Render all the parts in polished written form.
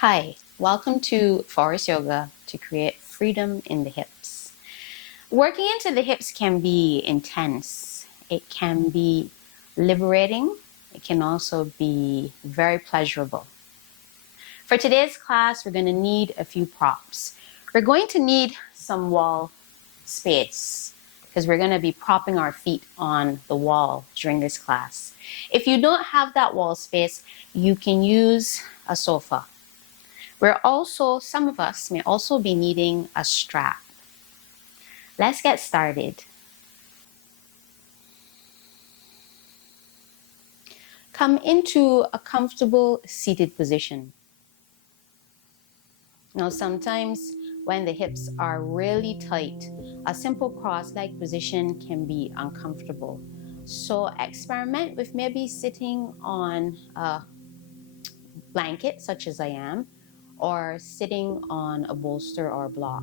Hi, welcome to Forrest Yoga to create freedom in the hips. Working into the hips can be intense. It can be liberating. It can also be very pleasurable. For today's class, we're going to need a few props. We're going to need some wall space because we're going to be propping our feet on the wall during this class. If you don't have that wall space, you can use a sofa. Some of us may also be needing a strap. Let's get started. Come into a comfortable seated position. Now, sometimes when the hips are really tight, a simple cross-leg position can be uncomfortable. So experiment with maybe sitting on a blanket, such as I am, or sitting on a bolster or block.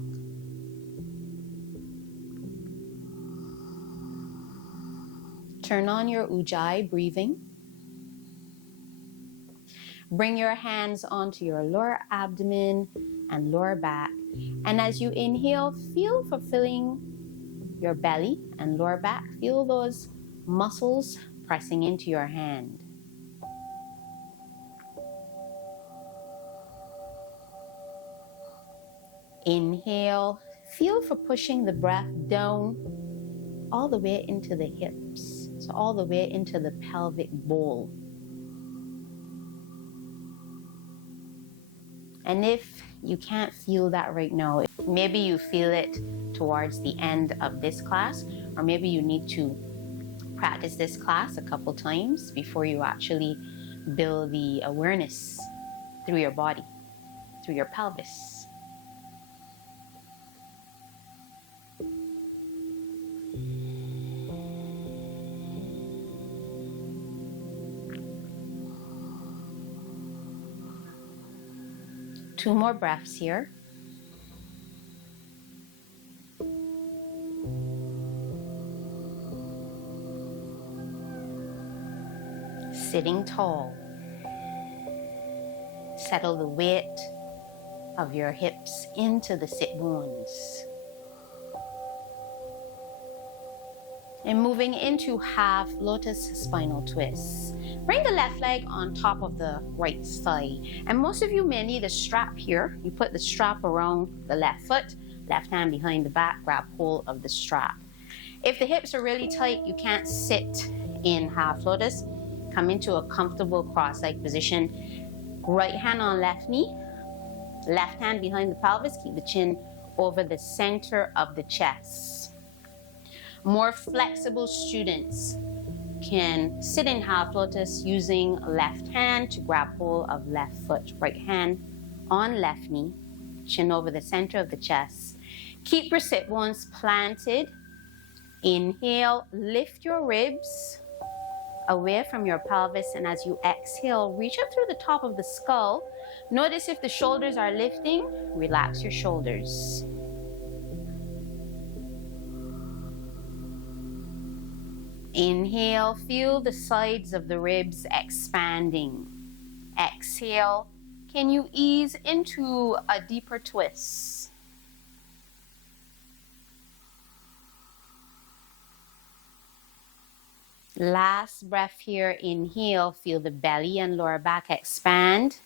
Turn on your ujjayi breathing. Bring your hands onto your lower abdomen and lower back. And as you inhale, feel for filling your belly and lower back. Feel those muscles pressing into your hand. Inhale, feel for pushing the breath down all the way into the hips. So all the way into the pelvic bowl. And if you can't feel that right now, maybe you feel it towards the end of this class, or maybe you need to practice this class a couple times before you actually build the awareness through your body, through your pelvis. Two more breaths here. Sitting tall. Settle the weight of your hips into the sit bones. And moving into half lotus spinal twists. Bring the left leg on top of the right thigh. And most of you may need a strap here. You put the strap around the left foot, left hand behind the back, grab hold of the strap. If the hips are really tight, you can't sit in half lotus. Come into a comfortable cross-leg position. Right hand on left knee, left hand behind the pelvis. Keep the chin over the center of the chest. More flexible students can sit in half lotus using left hand to grab hold of left foot, right hand on left knee, chin over the center of the chest. Keep your sit bones planted. Inhale, lift your ribs away from your pelvis, and as you exhale, reach up through the top of the skull. Notice if the shoulders are lifting, relax your shoulders. Inhale, feel the sides of the ribs expanding. Exhale, can you ease into a deeper twist? Last breath here, inhale, feel the belly and lower back expand.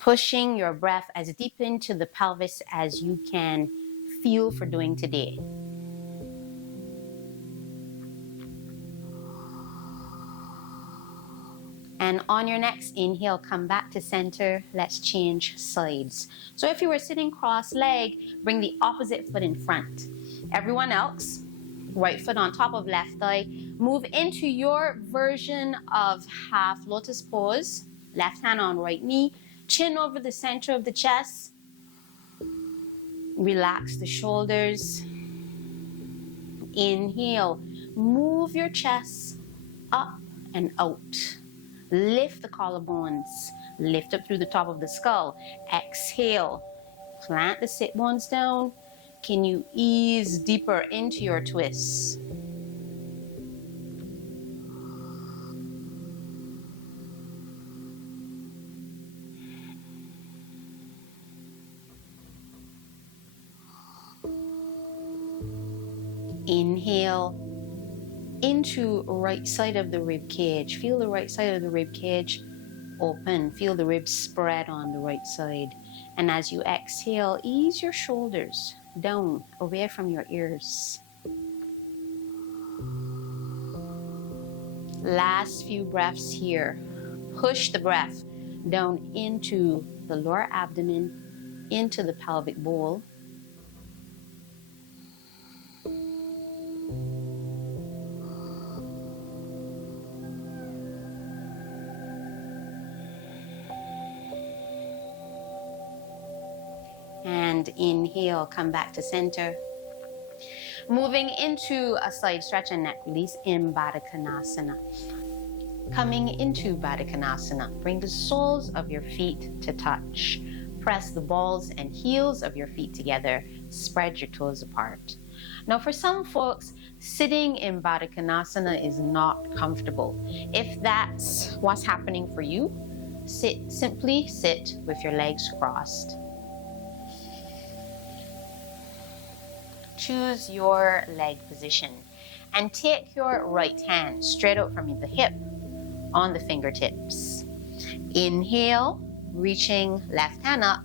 Pushing your breath as deep into the pelvis as you can feel for doing today. And on your next inhale, come back to center. Let's change sides. So if you were sitting cross-legged, bring the opposite foot in front. Everyone else, right foot on top of left thigh. Move into your version of half lotus pose. Left hand on right knee. Chin over the center of the chest. Relax the shoulders. Inhale. Move your chest up and out. Lift the collarbones. Lift up through the top of the skull. Exhale. Plant the sit bones down. Can you ease deeper into your twists? Inhale into right side of the rib cage. Feel the right side of the rib cage open. Feel the ribs spread on the right side. And as you exhale, ease your shoulders down, away from your ears. Last few breaths here. Push the breath down into the lower abdomen, into the pelvic bowl. And inhale, come back to center. Moving into a side stretch and neck release in Baddha Konasana. Coming into Baddha Konasana, bring the soles of your feet to touch. Press the balls and heels of your feet together. Spread your toes apart. Now for some folks, sitting in Baddha Konasana is not comfortable. If that's what's happening for you, simply sit with your legs crossed. Choose your leg position and take your right hand straight out from the hip on the fingertips. Inhale, reaching left hand up,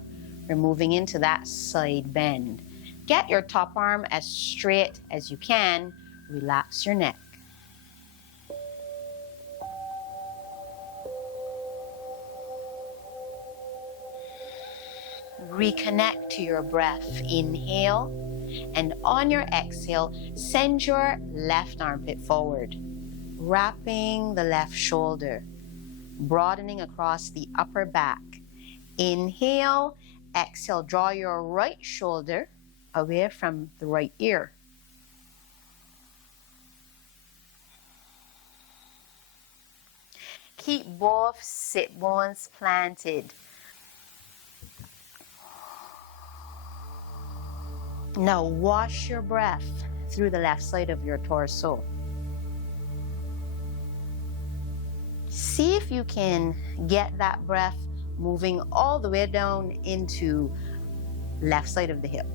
we're moving into that side bend. Get your top arm as straight as you can. Relax your neck. Reconnect to your breath. Inhale. And on your exhale, send your left armpit forward, wrapping the left shoulder, broadening across the upper back. Inhale, exhale, draw your right shoulder away from the right ear. Keep both sit bones planted. Now wash your breath through the left side of your torso. See if you can get that breath moving all the way down into left side of the hip.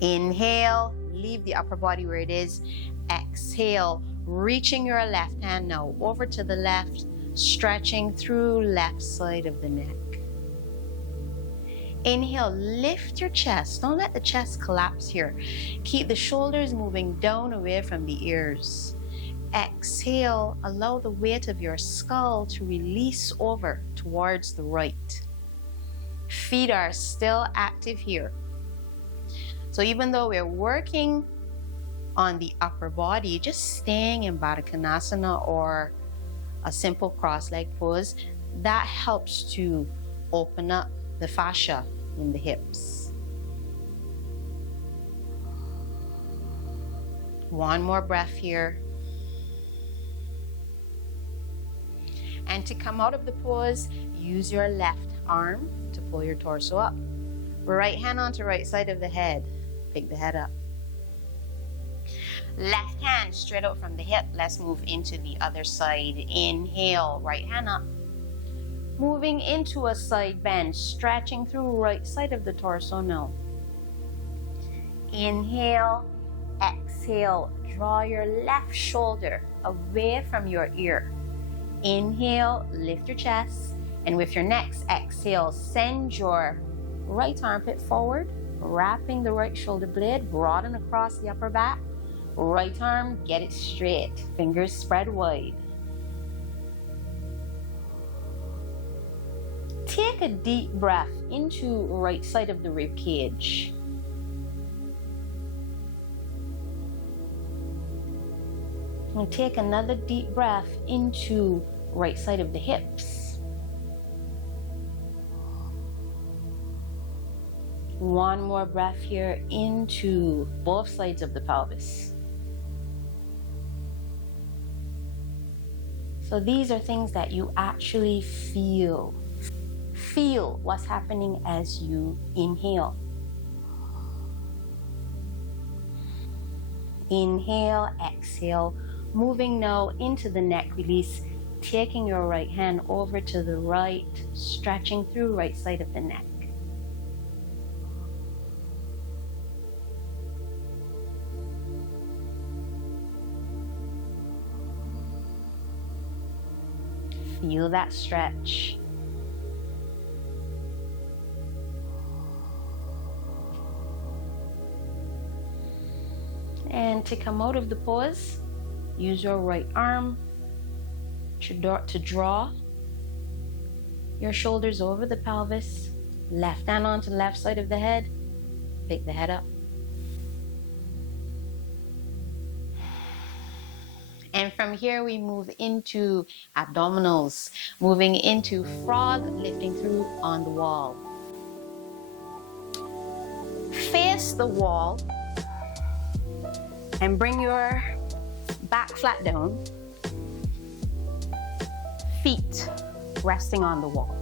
Inhale, leave the upper body where it is. Exhale, reaching your left hand now over to the left, stretching through left side of the neck. Inhale, lift your chest. Don't let the chest collapse here. Keep the shoulders moving down away from the ears. Exhale, allow the weight of your skull to release over towards the right. Feet are still active here. So even though we're working on the upper body, just staying in Baddha Konasana or a simple cross-leg pose, that helps to open up the fascia in the hips. One more breath here. And to come out of the pose, use your left arm to pull your torso up. Right hand onto right side of the head. Pick the head up. Left hand straight out from the hip. Let's move into the other side. Inhale, right hand up. Moving into a side bend, stretching through right side of the torso now. Inhale, exhale, draw your left shoulder away from your ear. Inhale, lift your chest, and with your next exhale, send your right armpit forward, wrapping the right shoulder blade, broaden across the upper back. Right arm, get it straight, fingers spread wide. Take a deep breath into right side of the rib cage. And take another deep breath into right side of the hips. One more breath here into both sides of the pelvis. So these are things that you actually feel. Feel what's happening as you inhale. Inhale, exhale, moving now into the neck release, taking your right hand over to the right, stretching through right side of the neck. Feel that stretch. And to come out of the pose, use your right arm to draw your shoulders over the pelvis, left hand onto the left side of the head, pick the head up. And from here we move into abdominals, moving into frog, lifting through on the wall. Face the wall and bring your back flat down, feet resting on the wall.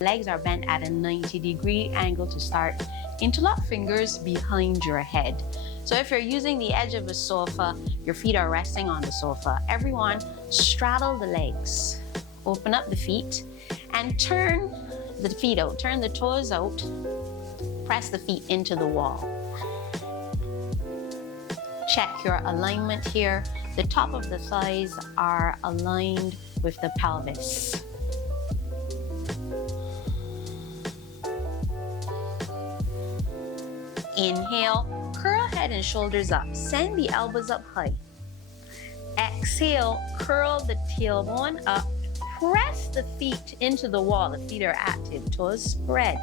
Legs are bent at a 90-degree angle to start. Interlock fingers behind your head. So if you're using the edge of a sofa, your feet are resting on the sofa. Everyone, straddle the legs. Open up the feet and turn the feet out. Turn the toes out. Press the feet into the wall. Check your alignment here. The top of the thighs are aligned with the pelvis. Inhale, curl head and shoulders up. Send the elbows up high. Exhale, curl the tailbone up. Press the feet into the wall. The feet are active, toes spread.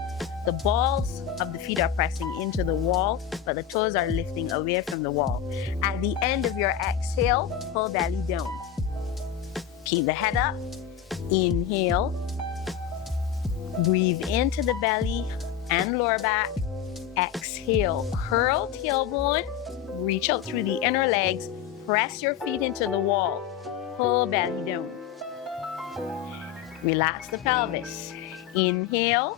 The balls of the feet are pressing into the wall, but the toes are lifting away from the wall. At the end of your exhale, pull belly down. Keep the head up. Inhale. Breathe into the belly and lower back. Exhale, curl tailbone. Reach out through the inner legs. Press your feet into the wall. Pull belly down. Relax the pelvis. Inhale.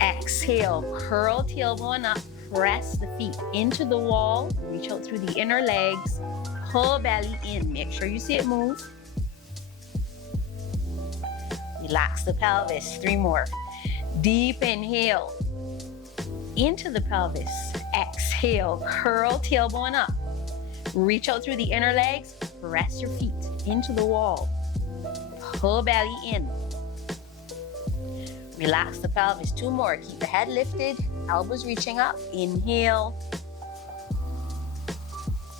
Exhale, curl tailbone up, press the feet into the wall, reach out through the inner legs, pull belly in, make sure you see it move. Relax the pelvis, 3 more. Deep inhale, into the pelvis, exhale, curl tailbone up, reach out through the inner legs, press your feet into the wall, pull belly in. Relax the pelvis, 2 more. Keep the head lifted, elbows reaching up. Inhale.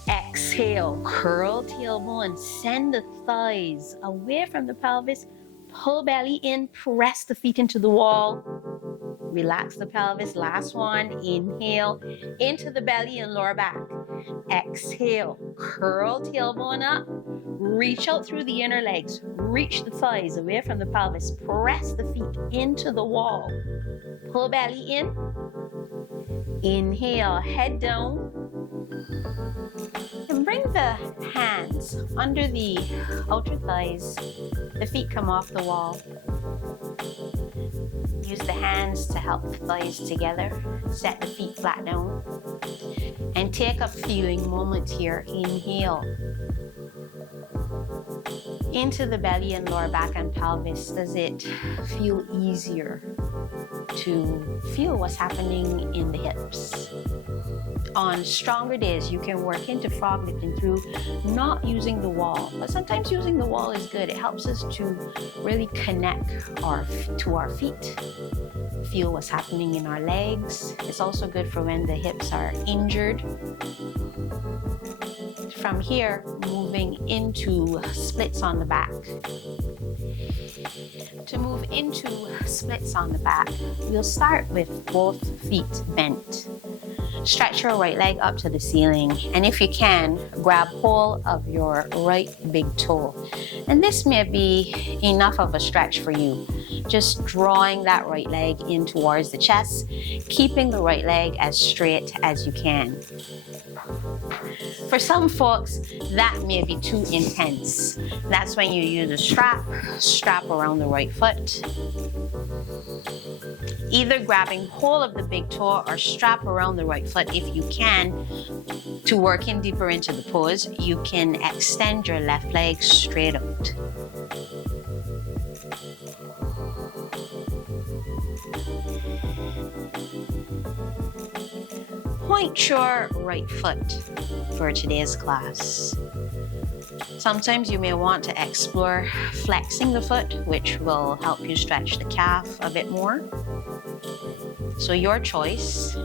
Exhale, curl tailbone. Send the thighs away from the pelvis. Pull belly in, press the feet into the wall. Relax the pelvis, last one. Inhale, into the belly and lower back. Exhale, curl tailbone up. Reach out through the inner legs. Reach the thighs away from the pelvis. Press the feet into the wall. Pull belly in. Inhale, head down. And bring the hands under the outer thighs. The feet come off the wall. Use the hands to help the thighs together. Set the feet flat down. And take a feeling moment here. Inhale. Into the belly and lower back and pelvis. Does it feel easier to feel what's happening in the hips? On stronger days, you can work into frog lifting through not using the wall, but sometimes using the wall is good. It helps us to really connect to our feet, feel what's happening in our legs. It's also good for when the hips are injured. From here, moving into splits on the back. To move into splits on the back, we'll start with both feet bent. Stretch your right leg up to the ceiling, and if you can, grab hold of your right big toe. And this may be enough of a stretch for you. Just drawing that right leg in towards the chest, keeping the right leg as straight as you can. For some folks, that may be too intense. That's when you use a strap around the right foot. Either grabbing hold of the big toe or strap around the right foot if you can. To work in deeper into the pose, you can extend your left leg straight out. Point your right foot for today's class. Sometimes you may want to explore flexing the foot, which will help you stretch the calf a bit more. So your choice.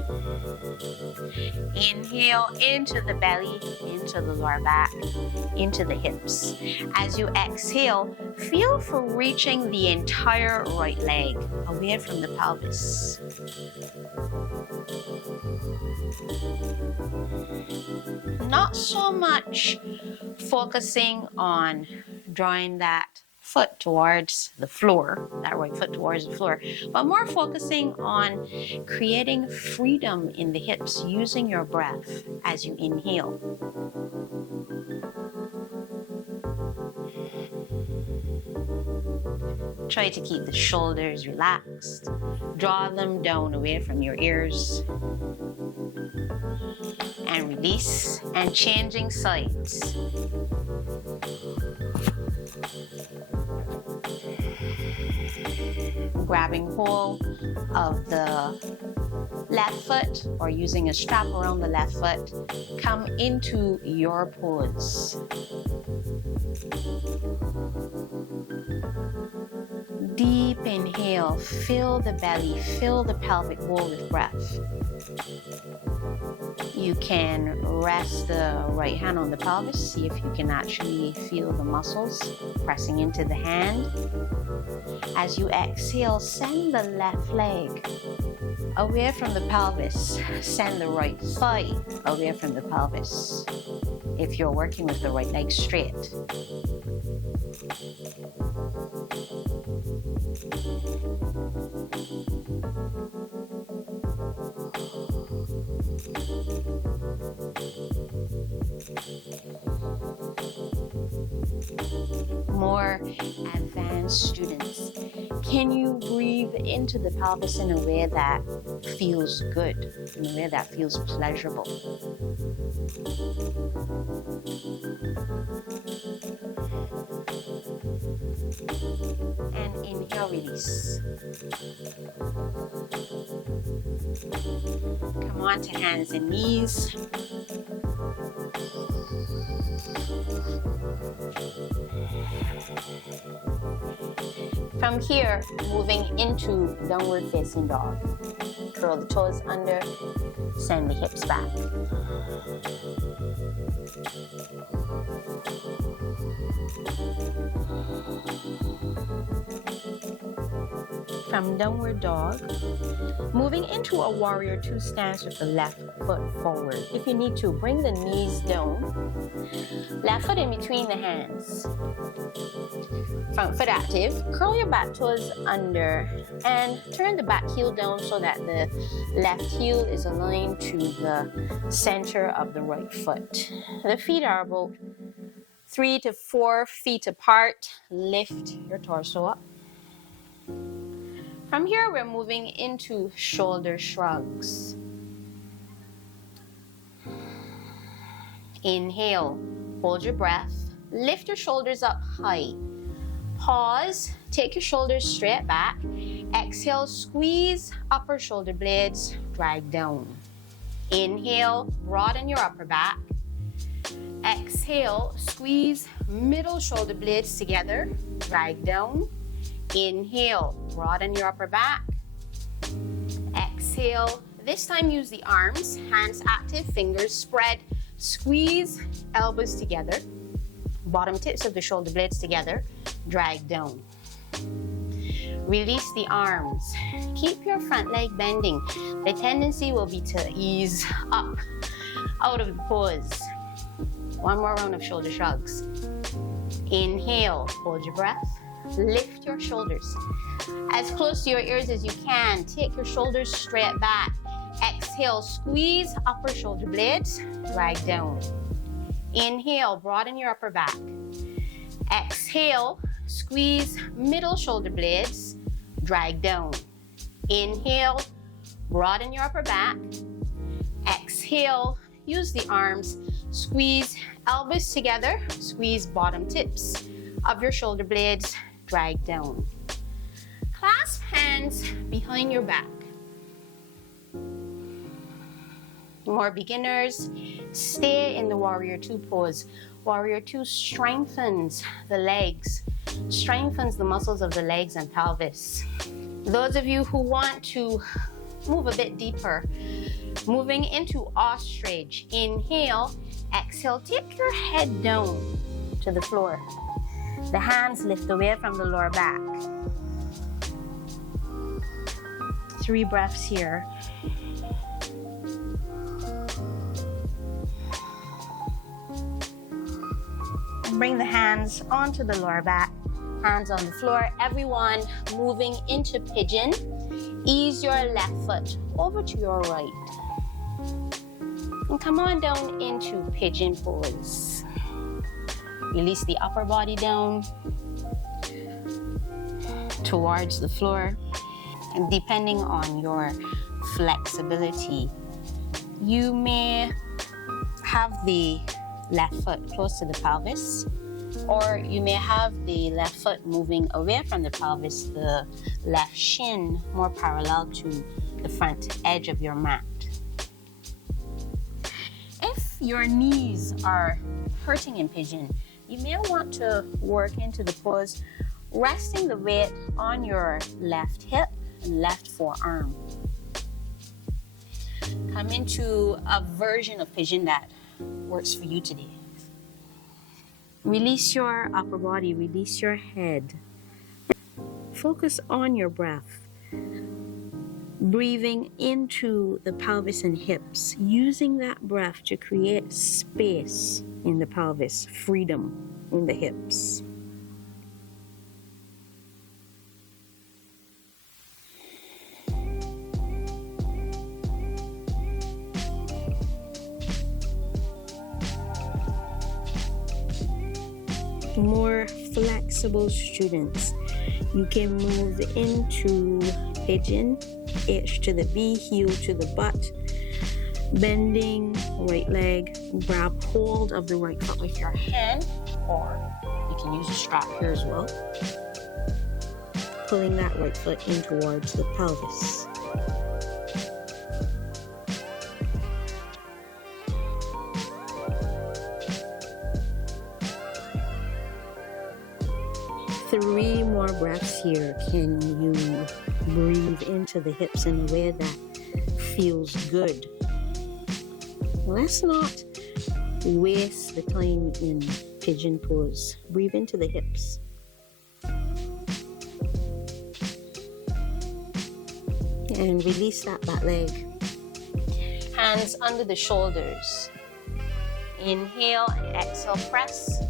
Inhale into the belly, into the lower back, into the hips. As you exhale, feel for reaching the entire right leg away from the pelvis. Not so much focusing on drawing that foot towards the floor, that right foot towards the floor, but more focusing on creating freedom in the hips using your breath as you inhale. Try to keep the shoulders relaxed. Draw them down away from your ears. And release, and changing sides. Grabbing hold of the left foot or using a strap around the left foot, come into your pose. Deep inhale, fill the belly, fill the pelvic bowl with breath. You can rest the right hand on the pelvis, see if you can actually feel the muscles pressing into the hand. As you exhale, send the left leg away from the pelvis. Send the right thigh away from the pelvis if you're working with the right leg straight. More advanced students, can you breathe into the pelvis in a way that feels good, in a way that feels pleasurable? And inhale, release. Come on to hands and knees. From here, moving into downward facing dog. Curl the toes under, send the hips back. From downward dog, moving into a warrior two stance with the left foot forward. If you need to, bring the knees down, left foot in between the hands. Front foot active, curl your back toes under and turn the back heel down so that the left heel is aligned to the center of the right foot. The feet are about 3 to 4 feet apart. Lift your torso up. From here, we're moving into shoulder shrugs. Inhale, hold your breath, lift your shoulders up high. Pause, take your shoulders straight back. Exhale, squeeze upper shoulder blades, drag down. Inhale, broaden your upper back. Exhale, squeeze middle shoulder blades together, drag down. Inhale, broaden your upper back. Exhale, this time use the arms, hands active, fingers spread. Squeeze elbows together, bottom tips of the shoulder blades together, drag down. Release the arms. Keep your front leg bending. The tendency will be to ease up out of the pose. One more round of shoulder shrugs. Inhale, hold your breath. Lift your shoulders as close to your ears as you can. Take your shoulders straight back. Exhale, squeeze upper shoulder blades, drag down. Inhale, broaden your upper back. Exhale, squeeze middle shoulder blades, drag down. Inhale, broaden your upper back. Exhale, use the arms, squeeze elbows together, squeeze bottom tips of your shoulder blades, drag down. Clasp hands behind your back. More beginners, stay in the warrior two pose. Warrior Two strengthens the legs, strengthens the muscles of the legs and pelvis. Those of you who want to move a bit deeper, moving into ostrich. Inhale, exhale, take your head down to the floor. The hands lift away from the lower back. 3 breaths here. And bring the hands onto the lower back, hands on the floor. Everyone moving into pigeon. Ease your left foot over to your right. And come on down into pigeon pose. Release the upper body down towards the floor. And depending on your flexibility, you may have the left foot close to the pelvis, or you may have the left foot moving away from the pelvis, the left shin more parallel to the front edge of your mat. If your knees are hurting in pigeon, you may want to work into the pose, resting the weight on your left hip and left forearm. Come into a version of pigeon that works for you today. Release your upper body, release your head. Focus on your breath. Breathing into the pelvis and hips, using that breath to create space in the pelvis, freedom in the hips. More flexible students, you can move into pigeon, H to the V, heel to the butt, bending right leg, grab hold of the right foot with your hand, or you can use a strap here as well, pulling that right foot in towards the pelvis. Three more breaths here. Can you breathe into the hips in a way that feels good? Let's not waste the time in pigeon pose. Breathe into the hips. And release that back leg. Hands under the shoulders. Inhale and exhale, press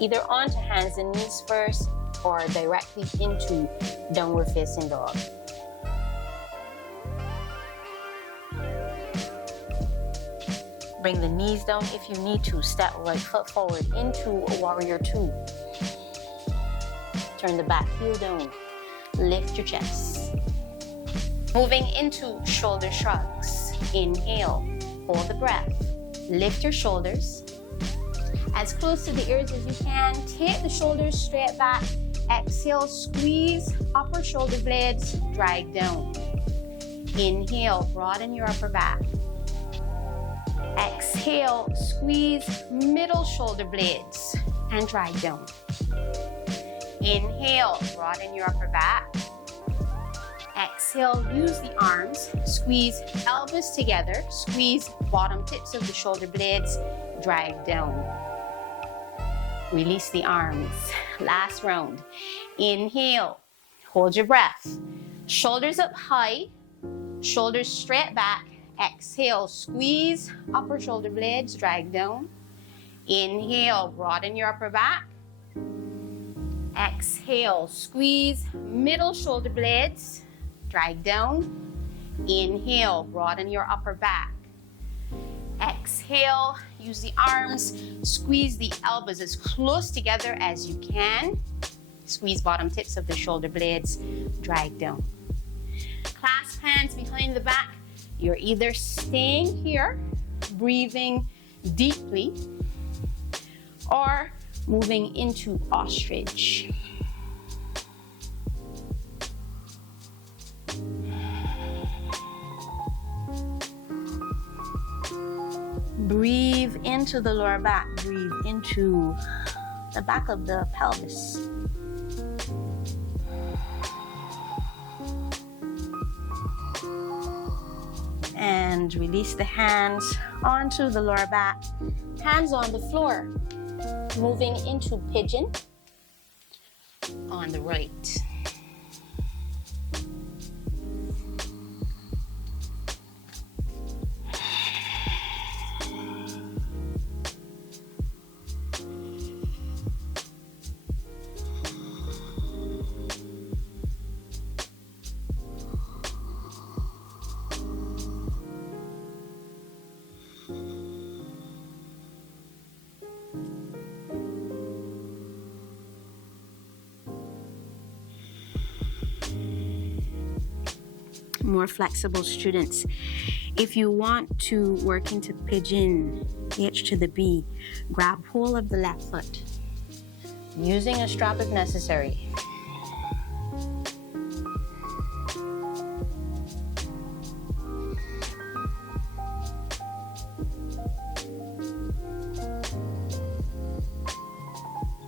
either onto hands and knees first or directly into downward facing dog. Bring the knees down if you need to. Step right foot forward into Warrior Two. Turn the back heel down. Lift your chest. Moving into shoulder shrugs. Inhale, hold the breath. Lift your shoulders as close to the ears as you can. Take the shoulders straight back. Exhale, squeeze upper shoulder blades, drag down. Inhale, broaden your upper back. Exhale, squeeze middle shoulder blades and drag down. Inhale, broaden your upper back. Exhale, use the arms, squeeze elbows together, squeeze bottom tips of the shoulder blades, drag down. Release the arms. Last round. Inhale, hold your breath. Shoulders up high, shoulders straight back. Exhale, squeeze upper shoulder blades, drag down. Inhale, broaden your upper back. Exhale, squeeze middle shoulder blades, drag down. Inhale, broaden your upper back. Exhale, use the arms, squeeze the elbows as close together as you can. Squeeze bottom tips of the shoulder blades, drag down. Clasp hands behind the back. You're either staying here, breathing deeply, or moving into ostrich. Breathe in onto the lower back. Breathe into the back of the pelvis. And release the hands onto the lower back. Hands on the floor. Moving into pigeon on the right. More flexible students, if you want to work into pigeon, H to the B, grab hold of the left foot, using a strap if necessary.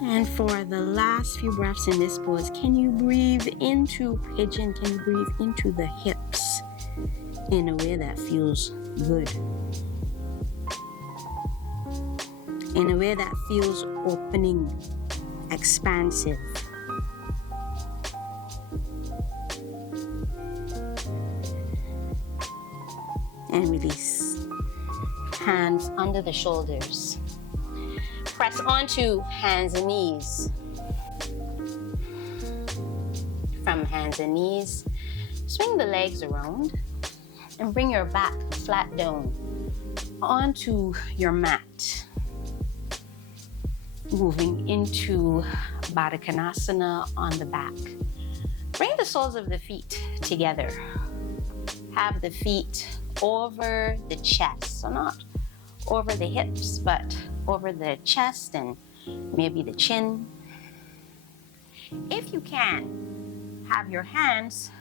And for the last few breaths in this pose, can you breathe into pigeon? Can you breathe into the hips in a way that feels good? In a way that feels opening, expansive. And release. Hands under the shoulders. Press onto hands and knees. From hands and knees, swing the legs around and bring your back flat down onto your mat. Moving into Baddha Konasana on the back. Bring the soles of the feet together. Have the feet over the chest, so not over the hips, but over the chest and maybe the chin. If you can, have your hands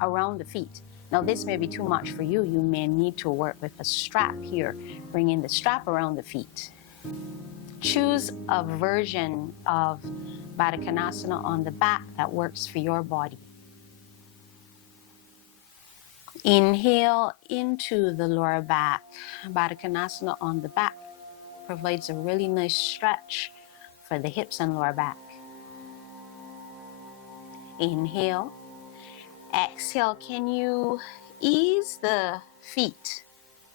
around the feet. Now this may be too much for you. You may need to work with a strap here. Bring in the strap around the feet. Choose a version of Baddha Konasana on the back that works for your body. Inhale into the lower back. Baddha Konasana on the back provides a really nice stretch for the hips and lower back. Inhale. Exhale. Can you ease the feet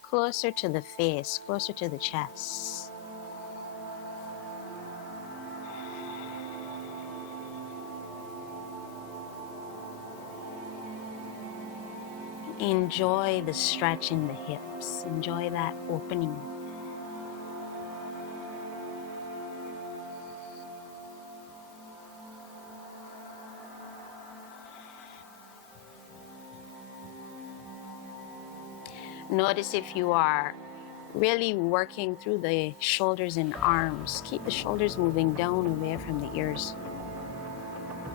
closer to the face, closer to the chest? Enjoy the stretch in the hips. Enjoy that opening. Notice if you are really working through the shoulders and arms. Keep the shoulders moving down away from the ears.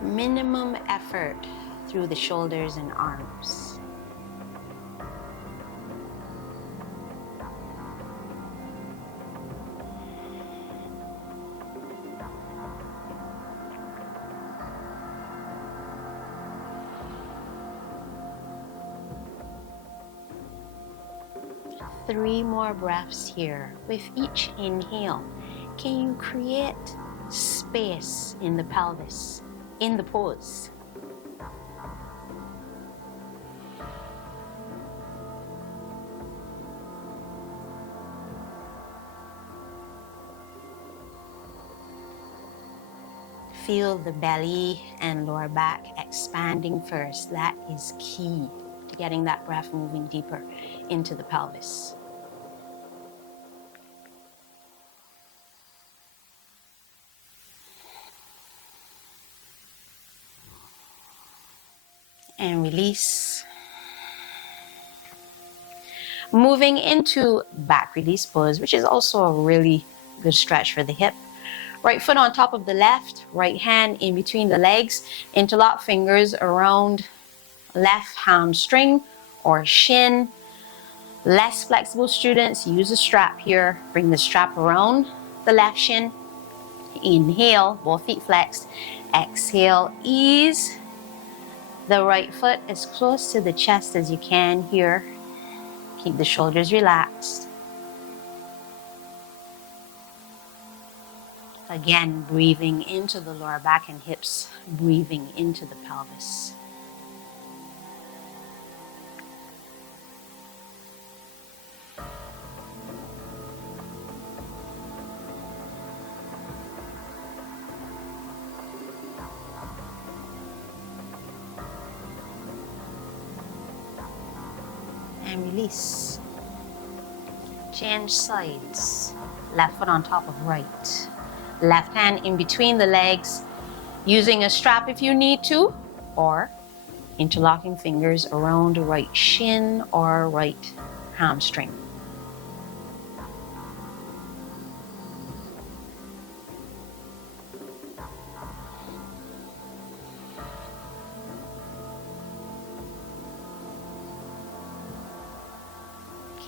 Minimum effort through the shoulders and arms. Three more breaths here. With each inhale, can you create space in the pelvis, in the pose? Feel the belly and lower back expanding first. That is key to getting that breath moving deeper into the pelvis. And release. Moving into back release pose, which is also a really good stretch for the hip. Right foot on top of the left, right hand in between the legs, interlock fingers around left hamstring or shin. Less flexible students, use a strap here. Bring the strap around the left shin. Inhale, both feet flexed. Exhale, ease the right foot as close to the chest as you can here. Keep the shoulders relaxed. Again, breathing into the lower back and hips, breathing into the pelvis. And release. Change sides. Left foot on top of right. Left hand in between the legs, using a strap if you need to, or interlocking fingers around the right shin or right hamstring.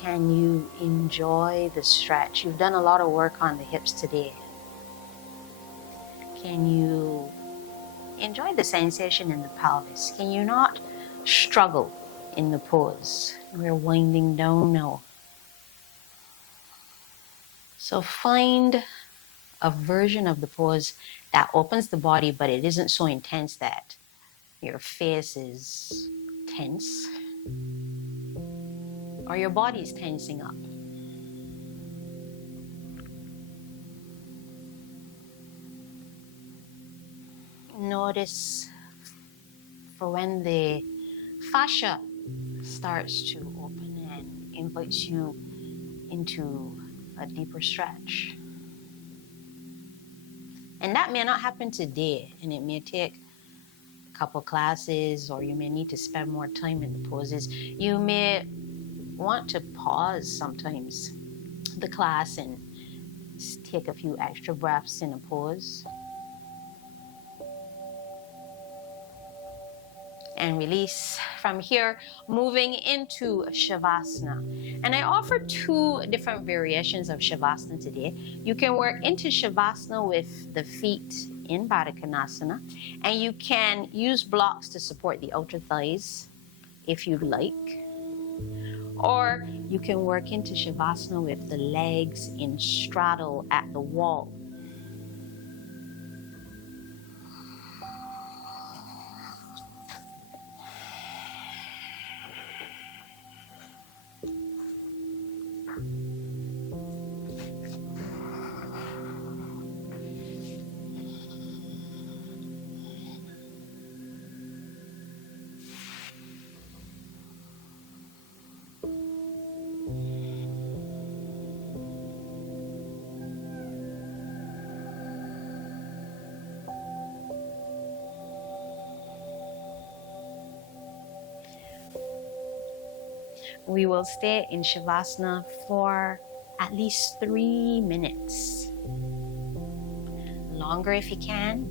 Can you enjoy the stretch? You've done a lot of work on the hips today. Can you enjoy the sensation in the pelvis? Can you not struggle in the pose? We're winding down now. So find a version of the pose that opens the body, but it isn't so intense that your face is tense or your body is tensing up. Notice for when the fascia starts to open and invites you into a deeper stretch. And that may not happen today, and it may take a couple classes, or you may need to spend more time in the poses. You may want to pause sometimes the class and take a few extra breaths in a pose. And release. From here, moving into Shavasana. And I offer 2 different variations of Shavasana today. You can work into Shavasana with the feet in Baddha Konasana, and you can use blocks to support the outer thighs if you'd like. Or you can work into Shavasana with the legs in straddle at the wall. We will stay in Shavasana for at least 3 minutes. Longer if you can.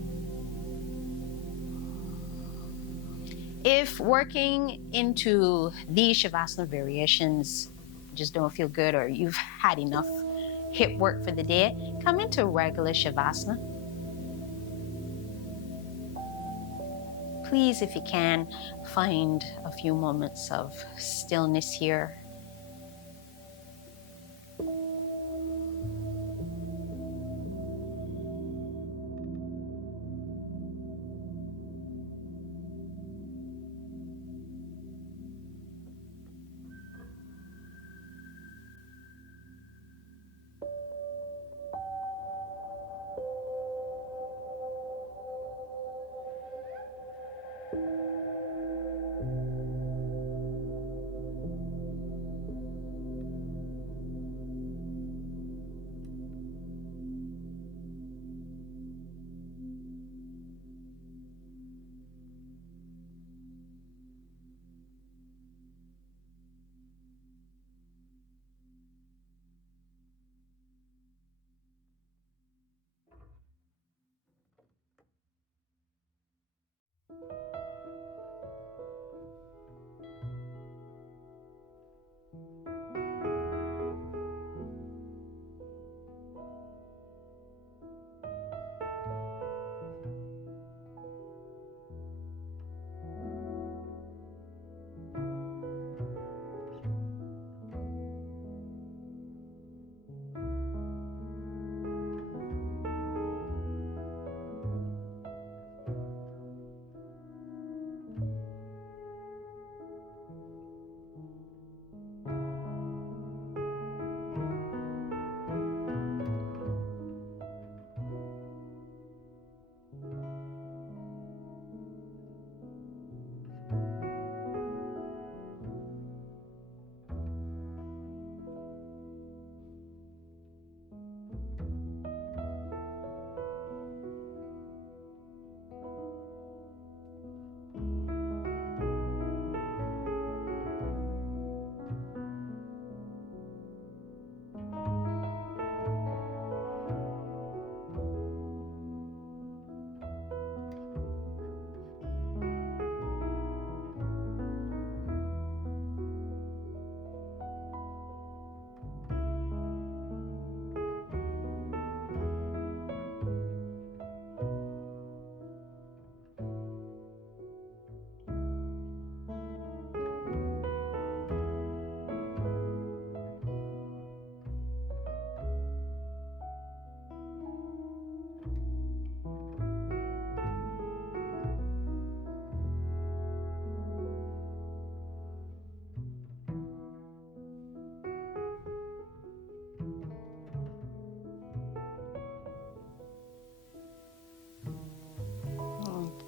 If working into these Shavasana variations just don't feel good, or you've had enough hip work for the day, come into regular Shavasana. Please, if you can, find a few moments of stillness here.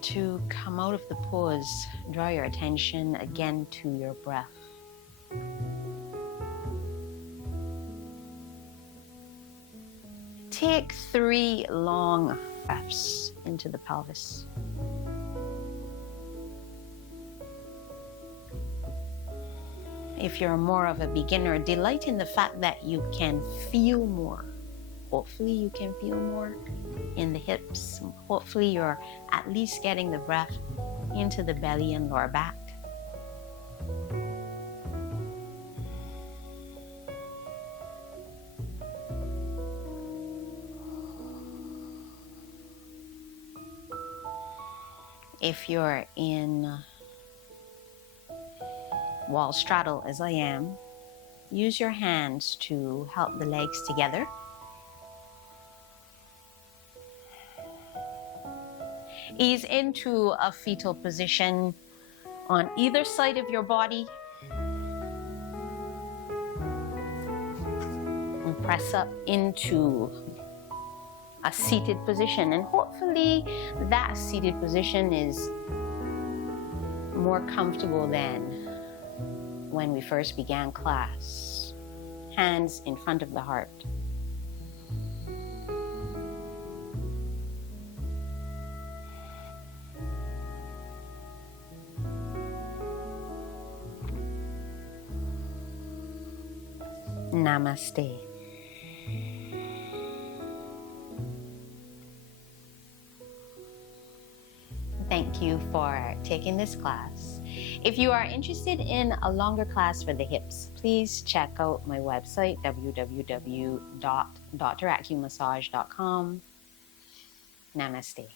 To come out of the pause, draw your attention again to your breath. Take 3 long breaths into the pelvis. If you're more of a beginner, delight in the fact that you can feel more. Hopefully you can feel more in the hips. Hopefully you're at least getting the breath into the belly and lower back. If you're in wall straddle as I am, use your hands to help the legs together. Ease into a fetal position on either side of your body. And press up into a seated position. And hopefully that seated position is more comfortable than when we first began class. Hands in front of the heart. Namaste. Thank you for taking this class. If you are interested in a longer class for the hips, please check out my website, www.dracumassage.com. Namaste.